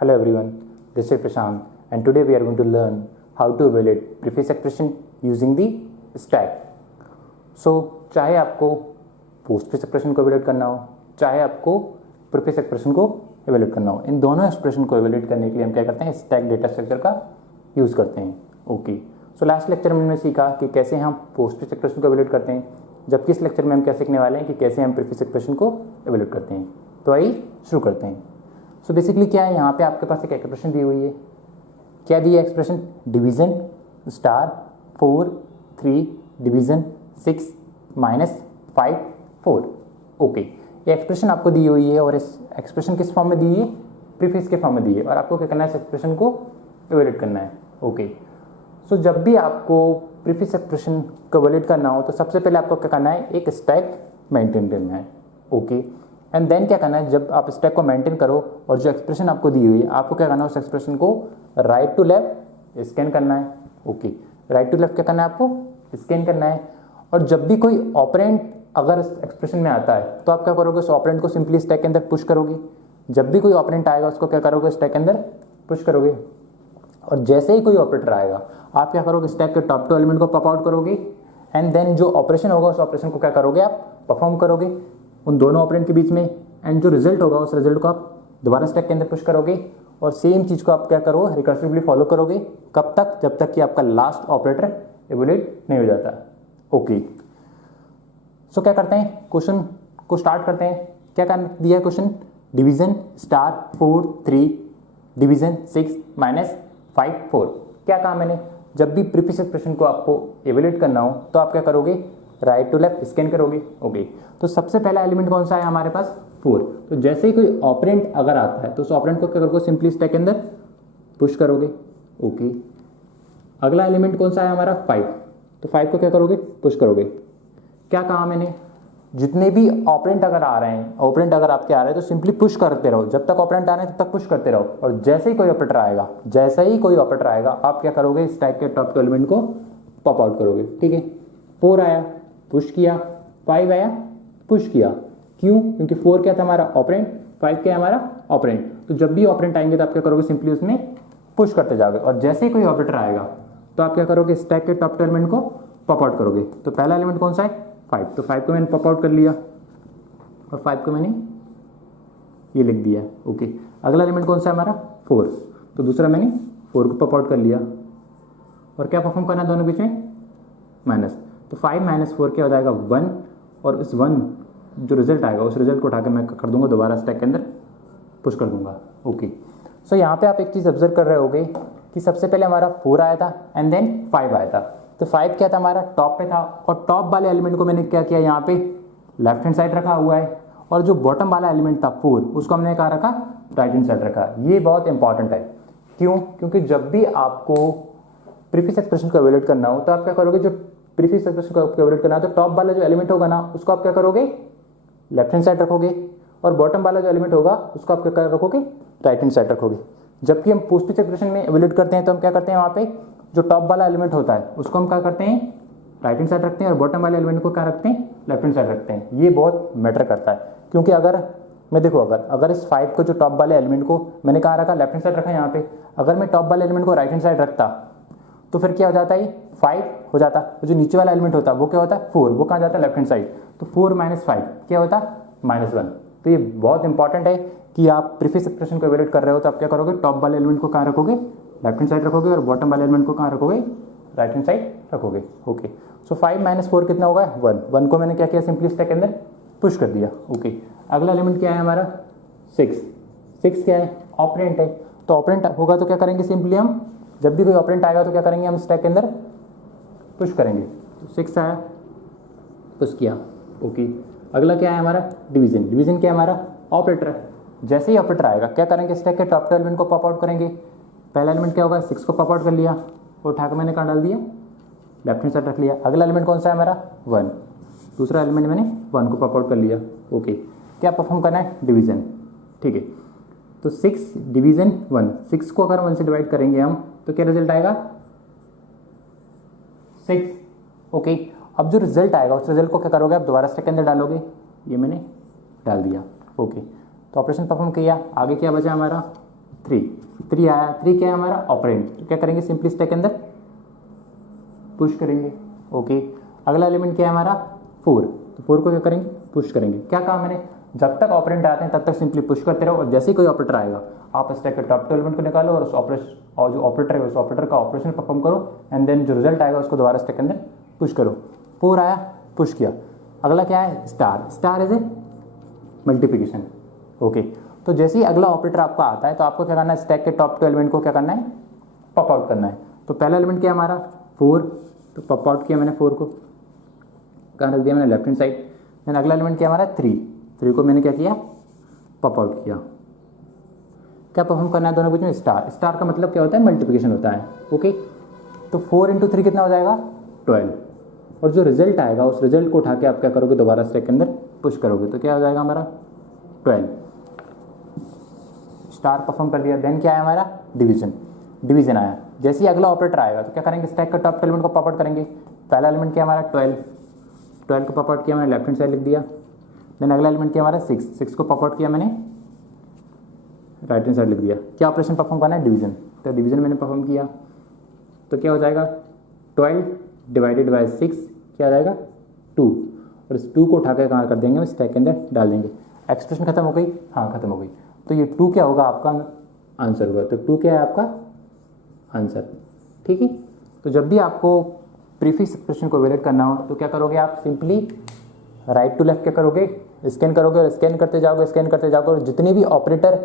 Hello everyone, this is Prashant and today we are going to learn how to evaluate preface expression using the stack. So चाहे आपको पोस्टफेस expression को evaluate करना हो, चाहे आपको preface expression को evaluate करना हो, इन दोनों एक्सप्रेशन को एवेल्यूएट करने के लिए हम क्या करते हैं, स्टैक डेटा स्ट्रक्चर का यूज़ करते हैं. ओके, सो लास्ट लेक्चर में हमने सीखा कि कैसे हम पोस्टफेस एक्सप्रेशन को एवेल्यूएट करते हैं, जबकि इस लेक्चर में हम क्या सीखने वाले हैं कि कैसे हम प्रीफेस एक्सप्रेशन को एवेल्यूएट करते हैं. तो आइए शुरू करते हैं. सो बेसिकली क्या है, यहाँ पे आपके पास एक एक्सप्रेशन दी हुई है. क्या दी है expression? Division star 4 3 division 6 -5 4. Okay, ये एक्सप्रेशन आपको दी हुई है और इस एक्सप्रेशन किस फॉर्म में दी है? प्रीफेस के फॉर्म में दी है और आपको क्या करना है, इस एक्सप्रेशन को एवेल्यूएट करना है. ओके, सो जब भी आपको प्रीफेस एक्सप्रेशन को एवेल्यूएट करना हो तो सबसे पहले आपको क्या करना है, एक स्टैक मेंटेन करना है. ओके, एंड देन क्या करना है, जब आप स्टैक को मेंटेन करो और जो एक्सप्रेशन आपको दी हुई है आपको क्या करना है, उस एक्सप्रेशन को राइट टू लेफ्ट स्कैन करना है. ओके, राइट टू लेफ्ट क्या करना है, आपको स्कैन करना है. और जब भी कोई ऑपरेंट अगर एक्सप्रेशन में आता है तो आप क्या करोगे, उस ऑपरेंट को सिंपली स्टैक के अंदर पुश करोगे. जब भी कोई ऑपरेंट आएगा उसको क्या करोगे, स्टैक के अंदर पुश करोगे. और जैसे ही कोई ऑपरेटर आएगा आप क्या करोगे, स्टैक के टॉप 2 एलिमेंट को पॉप आउट करोगे एंड देन जो ऑपरेशन होगा उस ऑपरेशन को क्या करोगे, आप परफॉर्म करोगे उन दोनों ऑपरेंट के बीच में. एंड जो रिजल्ट होगा उस रिजल्ट को आप दोबारा स्टैक के अंदर पुश करोगे और सेम चीज़ को आप क्या करो, रिकर्सिवली फॉलो करोगे. कब तक? जब तक कि आपका लास्ट ऑपरेटर एवेल्यूएट नहीं हो जाता. ओके, सो क्या करते हैं, क्वेश्चन को स्टार्ट करते हैं. क्या कर दिया है क्वेश्चन? Division star 4 3 division 6 -5 4. क्या कहा मैंने? जब भी प्रीफिक्स एक्सप्रेशन को आपको एवेल्यूएट करना हो तो आप क्या करोगे, राइट टू लेफ्ट स्कैन करोगे. ओके, तो सबसे पहला एलिमेंट कौन सा है हमारे पास? 4. तो जैसे ही कोई ऑपरेंट अगर आता है तो उस ऑपरेंट को क्या करोगे, सिंपली स्टैक के अंदर पुश करोगे. ओके, अगला एलिमेंट कौन सा है हमारा? 5. तो 5 को क्या करोगे, पुश करोगे. क्या कहा मैंने? जितने भी ऑपरेंट अगर आ रहे हैं, ऑपरेंट अगर आपके आ रहे हैं तो सिंपली पुश करते रहो. जब तक ऑपरेंट आ रहे हैं तब तक पुश करते रहो. और जैसे ही कोई ऑपरेटर आएगा, आप क्या करोगे, स्टैक के टॉप 2 एलिमेंट को पॉप आउट करोगे. ठीक है, 4 आया, पुश किया. 5 आया, पुश किया. क्यों? क्योंकि 4 क्या था हमारा ऑपरेंट, 5 क्या है हमारा ऑपरेंट. तो जब भी ऑपरेंट आएंगे तो आप क्या करोगे, सिंपली उसमें पुश करते जाओगे. और जैसे ही कोई ऑपरेटर आएगा तो आप क्या करोगे, स्टैक के टॉप 2 एलिमेंट को पॉप आउट करोगे. तो पहला एलिमेंट कौन सा है? 5. तो 5 को मैंने पॉप आउट कर लिया और 5 को मैंने ये लिख दिया. ओके, अगला एलिमेंट कौन सा है हमारा? 4. तो दूसरा मैंने 4 को पॉप आउट कर लिया. और क्या परफॉर्म करना है दोनों बीच में? माइनस. तो 5 - 4 क्या हो जाएगा, 1. और इस 1 जो रिजल्ट आएगा उस रिजल्ट को उठा के मैं कर दूंगा दोबारा स्टैक के अंदर पुश कर दूंगा. ओके, सो यहाँ पे आप एक चीज़ ऑब्जर्व कर रहे होगे कि सबसे पहले हमारा 4 आया था एंड देन 5 आया था. तो 5 क्या था हमारा, टॉप पे था. और टॉप वाले एलिमेंट को मैंने क्या किया, यहाँ पे लेफ्ट हैंड साइड रखा हुआ है. और जो बॉटम वाला एलिमेंट था 4 उसको हमने कहाँ रखा, राइट हैंड साइड रखा. ये बहुत इंपॉर्टेंट है. क्यों? क्योंकि जब भी आपको प्रीफिक्स एक्सप्रेशन को एवेल्यूएट करना हो तो आप क्या करोगे, जो प्रीफिक्स एक्सप्रेशन को एवेल्यूएट करना है तो टॉप वाला जो एलिमेंट होगा ना उसको आप क्या करोगे, लेफ्ट हैंड साइड रखोगे. और बॉटम वाला जो एलिमेंट होगा उसको आप क्या रखोगे, राइट हैंड साइड रखोगे. जबकि हम पोस्टफिक्स एक्सप्रेशन में एवेल्यूएट करते हैं तो हम क्या करते हैं, वहाँ पे जो टॉप वाला एलिमेंट होता है उसको हम क्या करते हैं, राइट हैंड साइड रखते हैं. और बॉटम वाले एलिमेंट को क्या रखते हैं, लेफ्ट हैंड साइड रखते हैं. ये बहुत मैटर करता है. क्योंकि अगर मैं देखो, अगर इस 5 को जो टॉप वाले एलिमेंट को मैंने कहाँ रखा, लेफ्ट हैंड साइड रखा यहाँ पे, अगर मैं टॉप वाले एलिमेंट को राइट हैंड साइड रखता तो फिर क्या हो जाता है, 5 हो जाता. तो जो नीचे वाला एलिमेंट होता है वो क्या होता है, 4. वो कहाँ जाता है, लेफ्ट हैंड साइड. तो 4 - 5 क्या होता है, -1. तो ये बहुत इंपॉर्टेंट है कि आप प्रीफिक्स एक्सप्रेशन को एवेल्यूएट कर रहे हो तो आप क्या करोगे, टॉप वाले एलिमेंट को कहाँ रखोगे, लेफ्ट हैंड साइड रखोगे. और बॉटम वाले एलिमेंट को कहाँ रखोगे, राइट हैंड साइड रखोगे. ओके, सो 5 - 4 कितना होगा, 1. 1 को मैंने क्या किया, सिंपली स्टैक के अंदर पुश कर दिया. ओके, अगला एलिमेंट क्या है हमारा, 6. 6 क्या है, ऑपरेंट है. तो ऑपरेंट होगा तो क्या करेंगे, सिंपली हम जब भी कोई ऑपरेंट आएगा तो क्या करेंगे, हम स्टैक के अंदर पुश करेंगे. तो 6 आया, पुश किया. ओके, अगला क्या है हमारा, डिवीजन. डिवीजन क्या है हमारा, ऑपरेटर है. जैसे ही ऑपरेटर आएगा क्या करेंगे, स्टैक के टॉप 2 एलिमेंट को पॉप आउट करेंगे. पहला एलिमेंट क्या होगा, 6 को पॉप आउट कर लिया और उठा के मैंने कहाँ डाल दिया, लेफ्ट हैंड साइड रख लिया. अगला एलिमेंट कौन सा है हमारा, 1. दूसरा एलिमेंट मैंने 1 को पॉप आउट कर लिया. ओके, क्या परफॉर्म करना है, डिवीजन. ठीक है, तो 6 डिवीजन 1. 6 को अगर 1 से डिवाइड करेंगे हम तो क्या रिजल्ट आएगा, 6. ओके, अब जो रिजल्ट आएगा उस रिजल्ट को क्या करोगे, आप दोबारा स्टैक के अंदर डालोगे. ये मैंने डाल दिया. ओके, तो ऑपरेशन परफॉर्म किया. आगे क्या बचा हमारा, 3 आया, 3 क्या है हमारा ऑपरेंड, तो क्या करेंगे सिंपली स्टैक के अंदर पुश करेंगे। ओके, अगला एलिमेंट क्या है हमारा 4, तो 4 को क्या करेंगे पुश करेंगे। क्या कहा मैंने, जब तक ऑपरेंट आते हैं तब तक सिंपली पुश करते रहो, और जैसे ही कोई ऑपरेटर आएगा आप स्टैक के टॉप 2 एलिमेंट को निकालो और उस ऑपरेशन, और जो ऑपरेटर है उस ऑपरेटर का ऑपरेशन परफॉर्म करो, एंड देन जो रिजल्ट आएगा उसको दोबारा स्टैक के अंदर पुश करो। 4 आया, पुश किया। अगला क्या है star, star is a multiplication. Okay, तो जैसे ही अगला ऑपरेटर आपका आता है तो आपको क्या करना है, स्टैक के टॉप 2 एलिमेंट को क्या करना है, पॉप आउट करना है। तो पहला एलिमेंट क्या है हमारा 4, तो पॉप आउट किया मैंने 4 को, कहाँ रख दिया मैंने लेफ्ट हैंड साइड। देन अगला एलिमेंट क्या हमारा 3 को मैंने क्या किया, पॉप आउट किया। क्या परफॉर्म करना है दोनों बीच में, स्टार। स्टार का मतलब क्या होता है, मल्टीप्लिकेशन होता है। ओके, तो 4 × 3 कितना हो जाएगा 12, और जो रिजल्ट आएगा उस रिजल्ट को उठा के आप क्या करोगे, दोबारा स्टैक के अंदर पुश करोगे, तो क्या हो जाएगा हमारा 12। स्टार परफॉर्म कर दिया। देन क्या है हमारा डिवीजन, डिवीजन आया। जैसे ही अगला ऑपरेटर आएगा तो क्या करेंगे, स्टैक का टॉप एलिमेंट को पॉप आउट करेंगे। पहला एलिमेंट क्या हमारा 12 को पॉप आउट किया मैंने, लेफ्ट हैंड साइड लिख दिया। देन अगला एलिमेंट क्या हमारा 6 को पॉप आउट किया मैंने, राइट हैंड साइड लिख दिया। क्या ऑपरेशन परफॉर्म करना है, डिवीजन, तो डिवीजन मैंने परफॉर्म किया। तो क्या हो जाएगा 12 / 6 क्या आ जाएगा 2, और इस 2 को उठा कर कहाँ कर देंगे, हम स्टैक के अंदर डाल देंगे। एक्सप्रेशन खत्म हो गई, हाँ खत्म हो गई। तो ये 2 क्या होगा आपका आंसर होगा, तो 2 क्या है आपका आंसर। ठीक है, तो जब भी आपको प्रीफिक्स एक्सप्रेशन को इवैल्यूएट करना हो तो क्या करोगे, आप सिंपली राइट टू लेफ्ट क्या करोगे, स्कैन करोगे, और स्कैन करते जाओगे, स्कैन करते जाओगे, और जितने भी ऑपरेटर,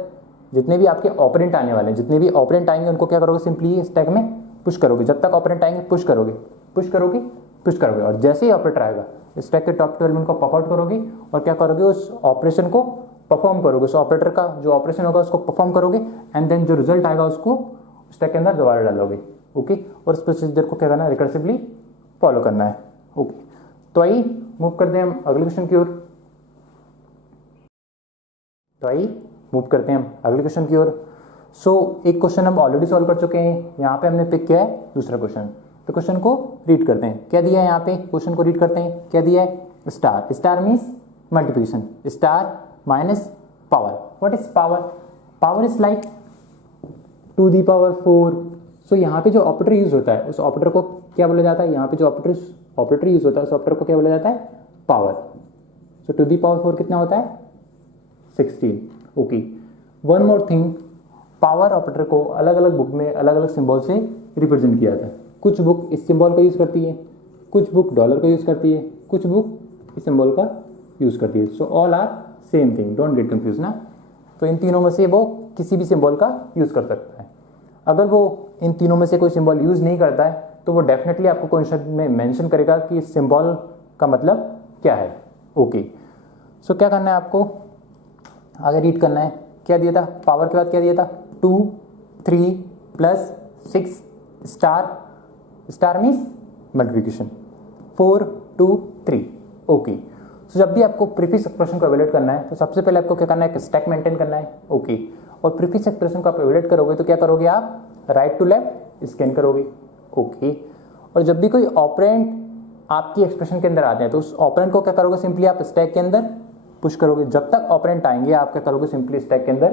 जितने भी आपके ऑपरेंट आने वाले हैं, जितने भी ऑपरेंट आएंगे उनको क्या करोगे, सिंपली स्टैक में पुश करोगे। जब तक ऑपरेंट आएंगे पुश करोगे, पुश करोगे, पुश करोगे, और जैसे ही ऑपरेटर आएगा स्टैक के टॉप 2 एलिमेंट को पॉप आउट करोगे, और क्या करोगे, उस ऑपरेशन को परफॉर्म करोगे, उस ऑपरेटर का जो ऑपरेशन होगा उसको परफॉर्म करोगे, एंड देन जो रिजल्ट आएगा उसको स्टैक के अंदर दोबारा डालोगे। ओके, और इस प्रोसीजर को क्या करना है, रिकर्सिवली फॉलो करना है। ओके, तो आइए मूव करते हैं हम अगले क्वेश्चन की ओर। तो आइए मूव करते हैं हम अगले क्वेश्चन की ओर। सो एक क्वेश्चन हम ऑलरेडी सॉल्व कर चुके हैं, यहाँ पे हमने पिक किया है दूसरा क्वेश्चन। तो क्वेश्चन को रीड करते हैं, क्या दिया है यहाँ पे, क्वेश्चन को रीड करते हैं। क्या दिया है, star, star means multiplication, star minus power. What is power, power is like 2 the power 4। सो यहाँ पे जो ऑपरेटर यूज होता है उस ऑपरेटर को क्या बोला जाता है, यहाँ पे जो ऑपरेटर यूज होता है उस ऑपरेटर को क्या बोला जाता है, पावर। सो 2 दी पावर 4 कितना होता है 16। Okay, one more thing, power operator को अलग अलग बुक में अलग अलग सिंबल से रिप्रेजेंट किया जाता है। कुछ बुक इस सिंबल को यूज़ करती है, कुछ बुक डॉलर को यूज़ करती है, कुछ बुक इस सिंबल का यूज़ करती है। So all are same thing, don't get confuse ना। तो इन तीनों में से वो किसी भी सिंबल का यूज़ कर सकता है। अगर वो इन तीनों में से कोई सिंबल यूज़ नहीं करता है तो वो डेफिनेटली आपको क्वेश्चन में मेंशन करेगा कि इस सिंबल का मतलब क्या है। ओके, सो क्या करना है आपको, आगे रीड करना है। क्या दिया था, पावर के बाद क्या दिया था 2 3 + 6 star, star means multiplication 4 2 3। Okay, so जब भी आपको प्रीफिक्स एक्सप्रेशन को इवैल्यूएट करना है तो सबसे पहले आपको क्या करना है, स्टैक मेंटेन करना है। ओके, और प्रीफिक्स एक्सप्रेशन को आप इवैल्यूएट करोगे तो क्या करोगे, आप राइट टू लेफ्ट स्कैन करोगे। ओके, और जब भी कोई ऑपरेंट आपकी एक्सप्रेशन के अंदर आते हैं तो उस ऑपरेंट को क्या करोगे, सिंपली आप स्टैक के अंदर पुश करोगे। जब तक ऑपरेंट आएंगे आप क्या करोगे, सिंपली स्टैक के अंदर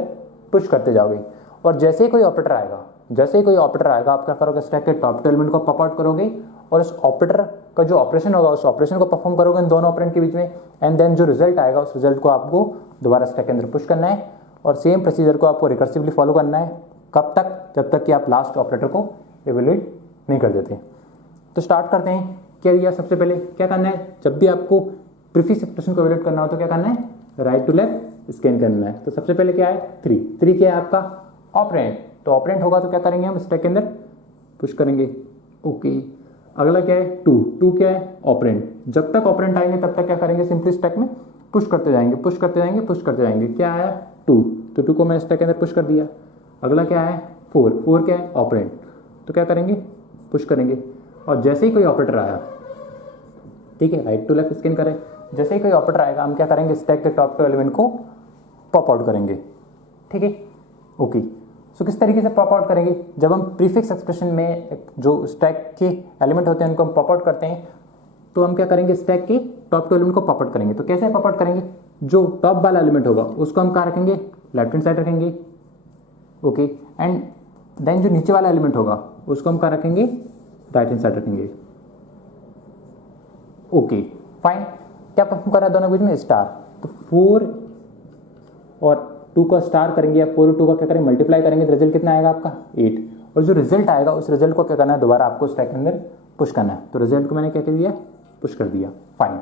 पुश करते जाओगे, और जैसे ही कोई ऑपरेटर आएगा, जैसे ही कोई ऑपरेटर आएगा आप क्या करोगे, स्टैक के टॉप 2 एलिमेंट को पॉप आउट करोगे, और उस ऑपरेटर का जो ऑपरेशन होगा उस ऑपरेशन को परफॉर्म करोगे इन दोनों ऑपरेंट के बीच में, एंड देन जो रिजल्ट आएगा उस रिजल्ट को आपको दोबारा स्टैक के अंदर पुश करना है, और सेम प्रोसीजर को आपको रिकर्सिवली फॉलो करना है। कब तक, जब तक कि आप लास्ट ऑपरेटर को इवैल्यूएट नहीं कर देते। तो स्टार्ट करते हैं। क्या दिया, सबसे पहले क्या करना है, जब भी आपको प्रीफिक्स एक्सप्रेशन को इवैल्यूएट करना हो तो क्या करना है, राइट टू लेफ्ट स्कैन करना है। तो सबसे पहले क्या है 3 क्या है आपका ऑपरेंट, तो ऑपरेंट होगा तो क्या करेंगे, हम स्टैक के अंदर पुश करेंगे। ओके, अगला क्या है 2 क्या है ऑपरेंट। जब तक ऑपरेंट आएंगे तब तक क्या करेंगे, सिंपली स्टैक में पुश करते जाएंगे, पुश करते जाएंगे, पुश करते जाएंगे। क्या आया 2, तो 2 को मैं स्टैक के अंदर पुश कर दिया। अगला क्या है 4 क्या है ऑपरेंट, तो क्या करेंगे, पुश करेंगे, और जैसे ही कोई ऑपरेटर आया, ठीक है, राइट टू लेफ्ट स्कैन करें, जैसे ही कोई ऑपरेटर आएगा हम क्या करेंगे, स्टैक के टॉप 2 एलिमेंट को पॉप आउट करेंगे। ठीक है, ओके, सो किस तरीके से पॉप आउट करेंगे, जब हम प्रीफिक्स एक्सप्रेशन में जो स्टैक के एलिमेंट होते हैं उनको हम पॉप आउट करते हैं तो हम क्या करेंगे, स्टैक के टॉप 2 एलिमेंट को पॉप आउट करेंगे। तो कैसे पॉप आउट करेंगे, जो टॉप वाला एलिमेंट होगा उसको हम कहाँ रखेंगे, लेफ्ट हैंड साइड रखेंगे, ओके, एंड देन जो नीचे वाला एलिमेंट होगा उसको हम कहाँ रखेंगे, राइट हैंड साइड रखेंगे। ओके फाइन, क्या परफॉर्म कर रहा है दोनों के बीच में, स्टार। तो 4 और 2 का स्टार करेंगे या 4 और 2 का क्या करेंगे, मल्टीप्लाई करेंगे, तो रिजल्ट कितना आएगा आपका 8। और जो रिजल्ट आएगा उस रिजल्ट को क्या करना है, दोबारा आपको स्टैक के अंदर पुश करना है। तो रिजल्ट को मैंने क्या कर दिया, पुश कर दिया। फाइन,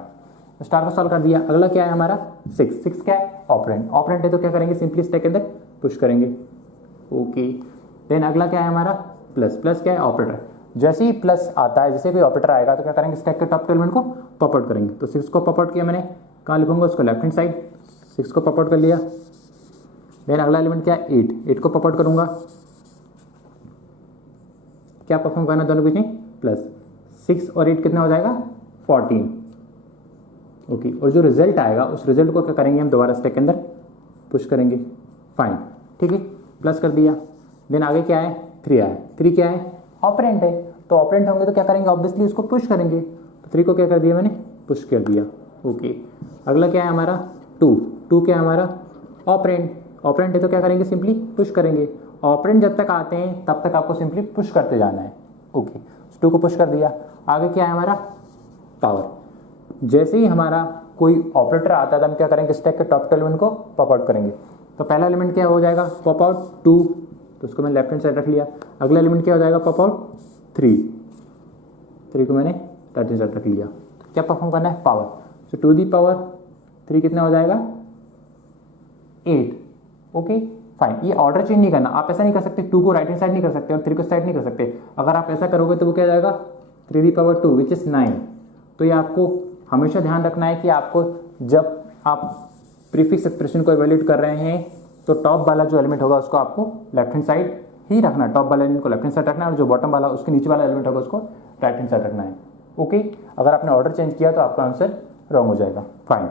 स्टार को सॉल्व कर दिया। अगला क्या है हमारा 6 क्या है, ऑपरेंड। ऑपरेंड है तो क्या करेंगे, सिंपली स्टैक के अंदर पुश करेंगे। ओके, देन अगला क्या है हमारा प्लस। प्लस क्या है, ऑपरेटर। जैसे ही प्लस आता है, जैसे कोई ऑपरेटर आएगा तो क्या करेंगे, स्टैक के टॉप एलिमेंट को पॉप आउट करेंगे। तो 6 को पॉप आउट किया मैंने, कहाँ लिखूंगा उसको, लेफ्ट हैंड साइड। 6 को पॉप आउट कर लिया। देन अगला एलिमेंट क्या है 8 को पॉप आउट करूंगा। क्या परफॉर्म करना दोनों बीच में, प्लस। 6 और 8 कितना हो जाएगा 14। ओके, और जो रिजल्ट आएगा उस रिजल्ट को क्या करेंगे हम, दोबारा स्टैक के अंदर पुश करेंगे। फाइन, ठीक है, प्लस कर दिया। देन आगे क्या है 3 आया। 3 क्या है, ऑपरेंट है। तो ऑपरेंट होंगे तो क्या करेंगे, ऑब्वियसली उसको पुश करेंगे। तो 3 को क्या कर दिया मैंने, पुश कर दिया। ओके, अगला क्या है हमारा 2 क्या है हमारा, ऑपरेंट। ऑपरेंट है तो क्या करेंगे, सिंपली पुश करेंगे। ऑपरेंट जब तक आते हैं तब तक आपको सिंपली पुश करते जाना है। ओके, 2 को पुश कर दिया। आगे क्या है हमारा पावर। जैसे ही हमारा कोई ऑपरेटर आता है तो हम क्या करेंगे, स्टैक के टॉप एलिमेंट को पॉप आउट करेंगे। तो पहला एलिमेंट क्या हो जाएगा, पॉप आउट 2, तो उसको मैंने लेफ्ट हैंड साइड रख लिया। अगला एलिमेंट क्या हो जाएगा, पॉप आउट 3 को मैंने राइट हैंड साइड रख लिया। तो क्या परफॉर्म करना है, पावर। सो 2 दी पावर 3 कितना हो जाएगा 8। ओके फाइन, ये ऑर्डर चेंज नहीं करना। आप ऐसा नहीं कर सकते, 2 को राइट हैंड साइड नहीं कर सकते और 3 को साइड नहीं कर सकते। अगर आप ऐसा करोगे तो वो क्या जाएगा 3 दी पावर 2 विच इज 9। तो ये आपको हमेशा ध्यान रखना है कि आपको जब आप प्रीफिक्स एक्सप्रेशन को इवैल्यूएट कर रहे हैं तो टॉप वाला जो एलिमेंट होगा उसको आपको लेफ्ट हैंड साइड ही रखना है। टॉप वाला एलिमेंट को लेफ्ट हैंड साइड रखना है और जो बॉटम वाला उसके नीचे वाला एलिमेंट होगा उसको राइट हैंड साइड रखना है। ओके, अगर आपने ऑर्डर चेंज किया तो आपका आंसर रॉन्ग हो जाएगा। फाइन,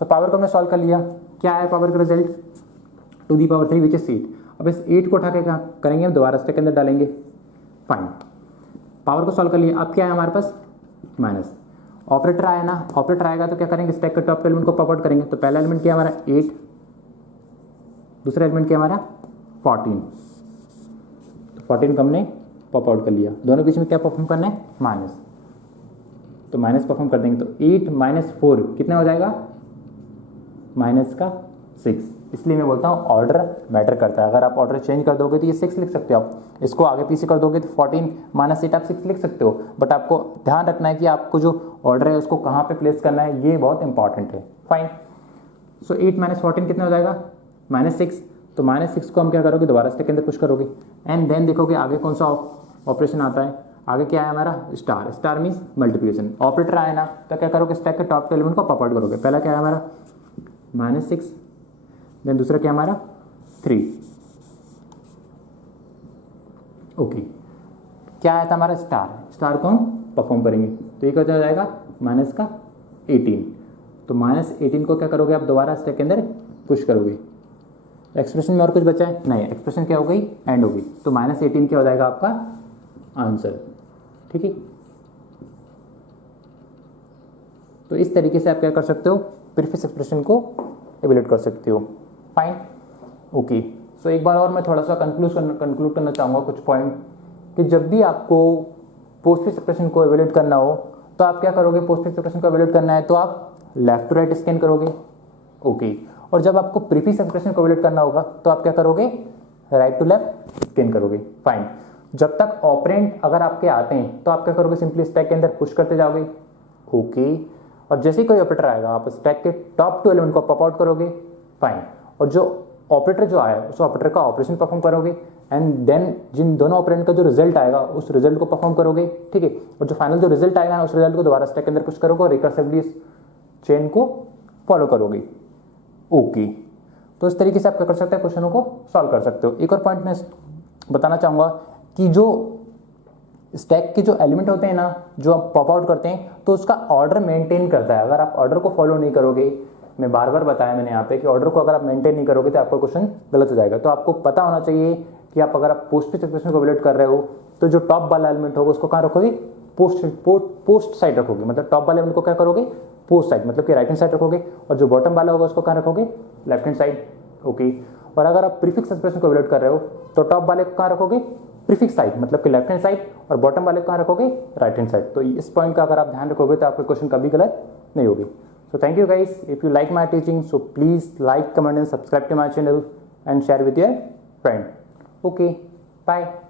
सो पावर को हमने सॉल्व कर लिया। क्या है पावर का result, 2 the power 3 which is 8। अब इस 8 को उठा के क्या करेंगे, हम दोबारा स्टैक के अंदर डालेंगे। फाइन, पावर को सॉल्व कर लिया। अब क्या है हमारे पास माइनस। ऑपरेटर आया ना, ऑपरेटर आएगा तो क्या करेंगे, स्टैक के टॉप एलिमेंट को पॉप आउट करेंगे। तो पहला एलिमेंट क्या हमारा 8, दूसरा एलिमेंट क्या हमारा 14। तो 14 को हमने पॉप आउट कर लिया। दोनों बीच में क्या परफॉर्म करना है, माइनस। तो माइनस परफॉर्म कर देंगे। तो 8 माइनस 4 कितना हो जाएगा, माइनस का 6। इसलिए मैं बोलता हूँ ऑर्डर मैटर करता है। अगर आप ऑर्डर चेंज कर दोगे तो ये 6 लिख सकते हो आप, इसको आगे पीछे कर दोगे तो 14 माइनस 8 आप 6 लिख सकते हो। बट आपको ध्यान रखना है कि आपको जो ऑर्डर है उसको कहाँ पे प्लेस करना है, ये बहुत इंपॉर्टेंट है। फाइन, सो 8 माइनस 14 कितना हो जाएगा, -6। तो -6 को हम क्या करोगे, दोबारा स्टैक के अंदर पुश करोगे एंड देन देखोगे आगे कौन सा ऑपरेशन आता है। आगे क्या है हमारा star. Star means multiplication. Operator आए ना तो क्या करोगे, स्टैक के टॉप एलिमेंट को पॉप आउट करोगे। पहला क्या है हमारा -6, देन दूसरा क्या हमारा 3। ओके, क्या आया था हमारा स्टार। स्टार को हम परफॉर्म करेंगे तो ये क्या हो जाएगा माइनस का 18। तो -18 को क्या करोगे आप, दोबारा स्टैक के अंदर पुश करोगे। एक्सप्रेशन में और कुछ बचा है नहीं, एक्सप्रेशन क्या हो गई, एंड हो गई। तो -18 क्या हो जाएगा आपका आंसर। ठीक है, तो इस तरीके से आप क्या कर सकते हो, प्रीफिक्स एक्सप्रेशन को इवैल्यूएट कर सकते हो। Fine, okay. सो एक बार और मैं थोड़ा सा कंक्लूड करना चाहूँगा कुछ पॉइंट, कि जब भी आपको पोस्टफिक्स एक्सप्रेशन को इवैल्यूएट करना हो तो आप क्या करोगे, पोस्टफिक्स एक्सप्रेशन को इवैल्यूएट करना है तो आप लेफ्ट टू राइट स्कैन करोगे। ओके, और जब आपको प्रीफिक्स एक्सप्रेशन को इवैल्यूएट करना होगा तो आप क्या करोगे, राइट टू लेफ्ट स्कैन करोगे। फाइन, जब तक ऑपरेंट अगर आपके आते हैं तो आप क्या करोगे, सिंपली स्टैक के अंदर पुश करते जाओगे। ओके, और जैसे ही कोई ऑपरेटर आएगा आप स्टैक के टॉप 2 एलिमेंट को पॉप आउट करोगे। फाइन, और जो ऑपरेटर जो आया उस ऑपरेटर का ऑपरेशन परफॉर्म करोगे एंड देन जिन दोनों ऑपरेंड का जो रिजल्ट आएगा उस रिजल्ट को परफॉर्म करोगे। ठीक है, और जो फाइनल जो रिजल्ट आएगा उस रिजल्ट को दोबारा स्टैक के अंदर पुश करोगे और रिकर्सिवली इस चेन को फॉलो करोगे। ओके, तो इस तरीके से आप क्या कर सकते हैं, क्वेश्चनों को सॉल्व कर सकते हो। एक और पॉइंट मैं बताना चाहूँगा कि जो स्टैक के जो एलिमेंट होते हैं ना, जो आप पॉप आउट करते हैं तो उसका ऑर्डर मेंटेन करता है। अगर आप ऑर्डर को फॉलो नहीं करोगे, मैं बार बार बताया मैंने यहाँ पे कि ऑर्डर को अगर आप मेंटेन नहीं करोगे तो आपका क्वेश्चन गलत हो जाएगा। तो आपको पता होना चाहिए कि आप अगर आप पोस्टफिक्स एक्सप्रेशन को इवैल्यूएट कर रहे हो तो जो टॉप वाला एलिमेंट होगा उसको कहाँ रखोगे, पोस्ट साइड रखोगे। मतलब टॉप वाले एलिमेंट को क्या करोगे, पोस्ट साइड, मतलब कि राइट हैंड साइड रखोगे, और जो बॉटम वाला होगा उसको कहाँ रखोगे, लेफ्ट हैंड साइड। ओके, और अगर आप प्रीफिक्स एक्सप्रेशन को इवेलुएट कर रहे हो तो टॉप वाले को कहाँ रखोगे, प्रीफिक्स साइड, मतलब कि लेफ्ट हैंड साइड, और बॉटम वाले को कहाँ रखोगे, राइट हैंड साइड। तो इस पॉइंट का अगर आप ध्यान रखोगे तो आपका क्वेश्चन कभी गलत नहीं होगी। So thank you guys. If you like my teaching, so please like, comment and subscribe to my channel and share with your friend. Okay, bye.